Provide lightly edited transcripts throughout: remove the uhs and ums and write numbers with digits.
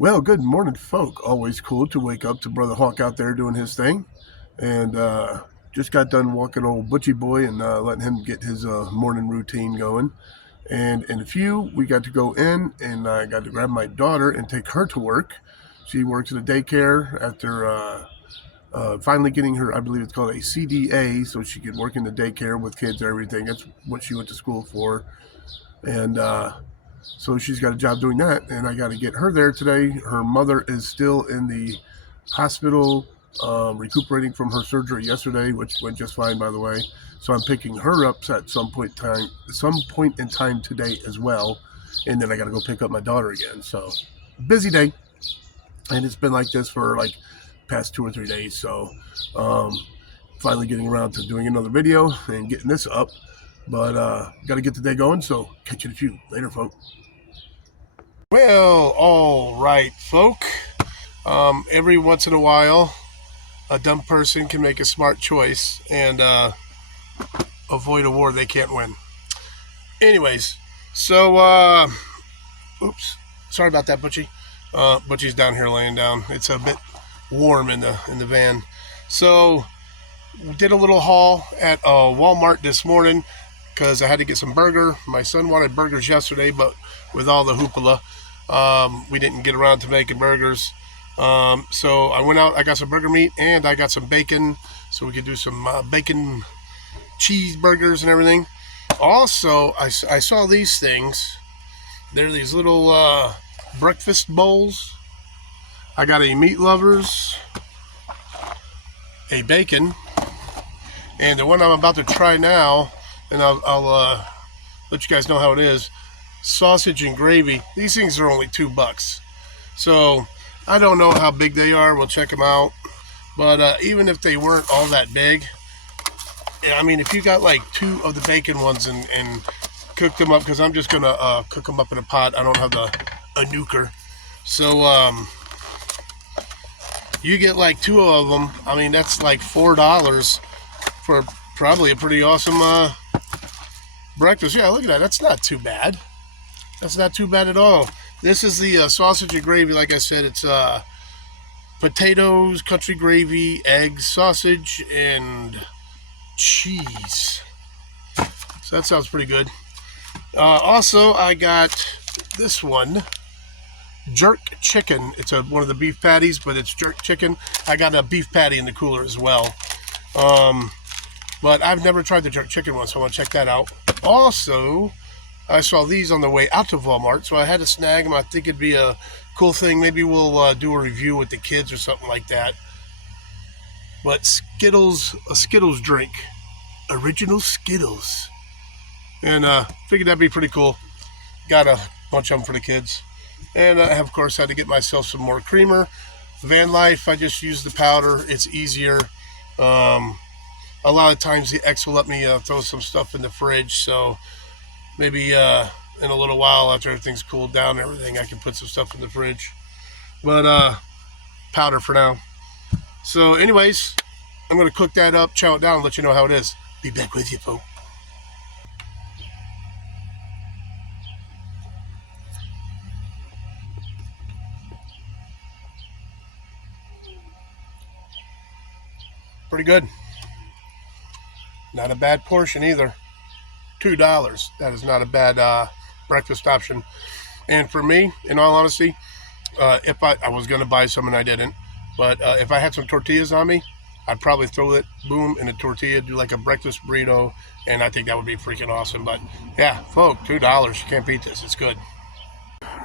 Well, good morning, folk. Always cool to wake up to Brother Hawk out there doing his thing. And just got done walking old Butchie Boy and letting him get his morning routine going. And in a few, we got to go in and I got to grab my daughter and take her to work. She works at a daycare after finally getting her, I believe it's called a CDA, so she can work in the daycare with kids and everything. That's what she went to school for. And so she's got a job doing that, and I got to get her there today. Her mother is still in the hospital, recuperating from her surgery yesterday, which went just fine, by the way. So I'm picking her up at some point in time today as well, and then I got to go pick up my daughter again. So busy day, and it's been like this for like past 2 or 3 days. So finally getting around to doing another video and getting this up. But got to get the day going, so catch you in a few. Later, folk. Well, all right, folk. Every once in a while, a dumb person can make a smart choice and avoid a war they can't win. Anyways, so, oops. Sorry about that, Butchie. Butchie's down here laying down. It's a bit warm in the van. So, we did a little haul at Walmart this morning because I had to get some burger. My son wanted burgers yesterday, but with all the hoopla, we didn't get around to making burgers. So I went out, I got some burger meat, and I got some bacon, so we could do some bacon cheeseburgers and everything. Also, I saw these things. They're these little breakfast bowls. I got a meat lovers, a bacon, and the one I'm about to try now, and I'll let you guys know how it is, sausage and gravy. These things are only $2. So I don't know how big they are. We'll check them out. But even if they weren't all that big, I mean, if you got like 2 of the bacon ones and cook them up, because I'm just going to cook them up in a pot. I don't have a nuker. So you get like 2 of them. I mean, that's like $4 for probably a pretty awesome breakfast. Yeah, look at that. That's not too bad. That's not too bad at all. This is the sausage and gravy. Like I said, it's potatoes, country gravy, eggs, sausage, and cheese. So that sounds pretty good. Also, I got this one, jerk chicken. It's one of the beef patties, but it's jerk chicken. I got a beef patty in the cooler as well. But I've never tried the jerk chicken one, so I want to check that out. Also, I saw these on the way out to Walmart, so I had to snag them. I think it'd be a cool thing. Maybe we'll do a review with the kids or something like that. But Skittles, a Skittles drink. Original Skittles. And figured that'd be pretty cool. Got a bunch of them for the kids. And I, of course, had to get myself some more creamer. Vanlife, I just use the powder. It's easier. A lot of times the ex will let me throw some stuff in the fridge, so maybe in a little while after everything's cooled down and everything, I can put some stuff in the fridge. But powder for now. So anyways, I'm going to cook that up, chow it down, and let you know how it is. Be back with you, folks. Pretty good. Not a bad portion either. $2. That is not a bad breakfast option. And for me, in all honesty, if I was going to buy some and I didn't, but if I had some tortillas on me, I'd probably throw it, boom, in a tortilla, do like a breakfast burrito, and I think that would be freaking awesome. But yeah, folks, $2. You can't beat this. It's good.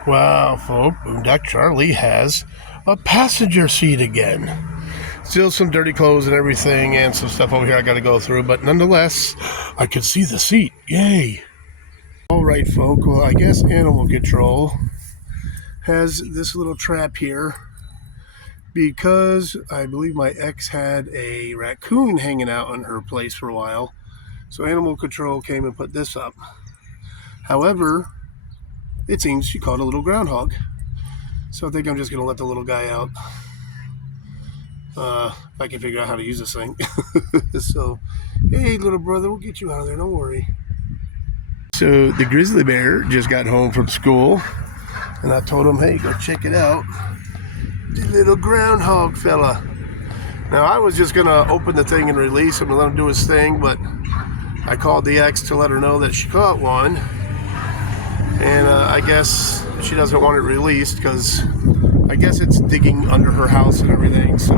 Wow, folks, Boondock Charlie has a passenger seat again. Still some dirty clothes and everything and some stuff over here I got to go through, but nonetheless, I can see the seat. Yay. All right, folk. Well, I guess Animal Control has this little trap here because I believe my ex had a raccoon hanging out on her place for a while. So Animal Control came and put this up. However, it seems she caught a little groundhog. So I think I'm just going to let the little guy out. If I can figure out how to use this thing. So, hey, little brother, we'll get you out of there. Don't worry. So the grizzly bear just got home from school. And I told him, hey, go check it out. The little groundhog fella. Now, I was just going to open the thing and release him and let him do his thing, but I called the ex to let her know that she caught one. And I guess she doesn't want it released because I guess it's digging under her house and everything. So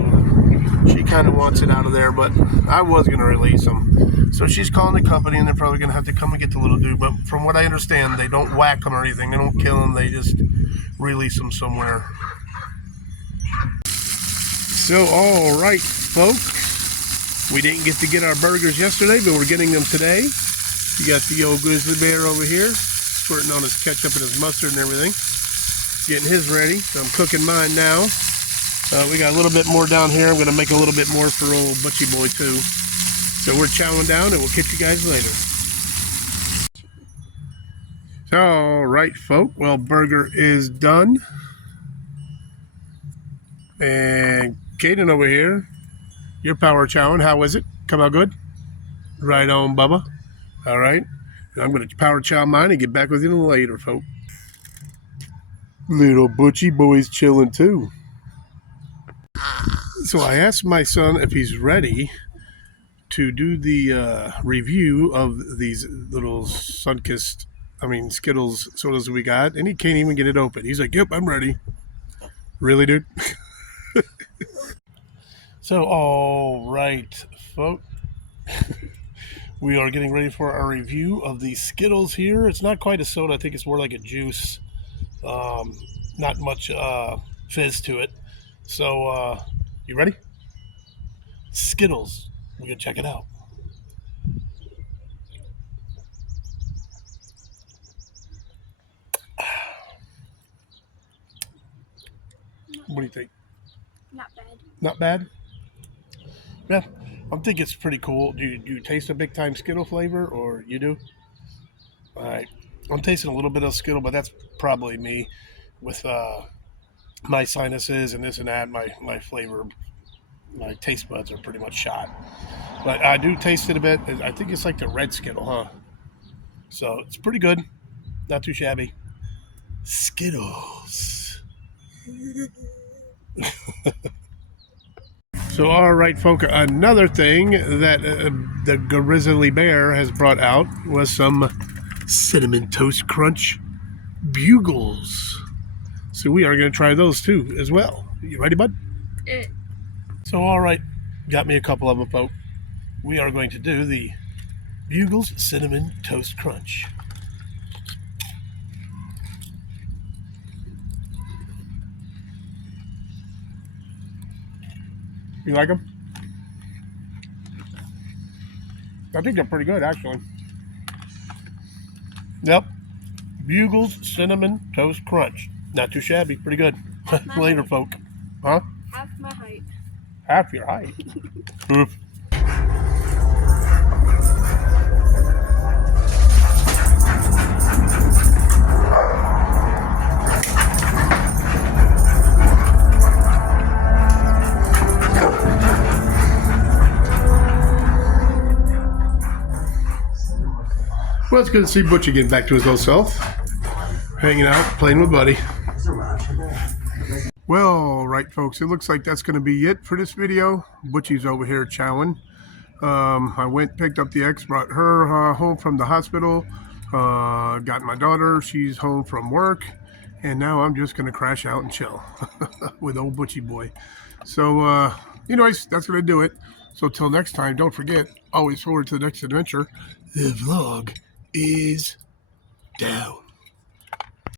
she kind of wants it out of there, but I was going to release them. So she's calling the company, and they're probably going to have to come and get the little dude. But from what I understand, they don't whack them or anything. They don't kill them. They just release them somewhere. So, all right, folks. We didn't get to get our burgers yesterday, but we're getting them today. You got the old grizzly bear over here, squirting on his ketchup and his mustard and everything. Getting his ready. So I'm cooking mine now. We got a little bit more down here. I'm going to make a little bit more for old Butchie Boy, too. So we're chowing down, and we'll catch you guys later. So, all right, folk. Well, burger is done. And Kaden over here, you're power chowing. How is it? Come out good? Right on, Bubba. All right. And I'm going to power chow mine and get back with you later, folk. Little Butchie Boy's chilling, too. So I asked my son if he's ready to do the review of these little Skittles sodas we got, and he can't even get it open. He's like, yep, I'm ready. Really, dude? So, all right, folks. We are getting ready for our review of the Skittles here. It's not quite a soda. I think it's more like a juice. Not much fizz to it. So, you ready? Skittles. We're going to check it out. What do you think? Not bad. Not bad? Yeah, I think it's pretty cool. Do you taste a big time Skittle flavor, or you do? All right. I'm tasting a little bit of Skittle, but that's probably me with my sinuses and this and that. My flavor, my taste buds are pretty much shot. But I do taste it a bit. I think it's like the red Skittle, huh? So it's pretty good. Not too shabby. Skittles. So, all right, folk, another thing that the grizzly bear has brought out was some Cinnamon Toast Crunch Bugles. So we are going to try those too as well. You ready, bud? So, all right, got me a couple of them, folk. We are going to do the Bugles Cinnamon Toast Crunch. You like them? I think they're pretty good, actually. Yep. Bugles Cinnamon Toast Crunch. Not too shabby. Pretty good. Later, folk. Huh? Half my height. Half your height? Oof. Well, it's good to see Butchie getting back to his old self. Hanging out, playing with Buddy. Well, all right, folks. It looks like that's going to be it for this video. Butchie's over here chowing. I went, picked up the ex, brought her home from the hospital. Got my daughter. She's home from work. And now I'm just going to crash out and chill with old Butchie Boy. So, anyways, that's going to do it. So till next time, don't forget, always forward to the next adventure. The vlog is down.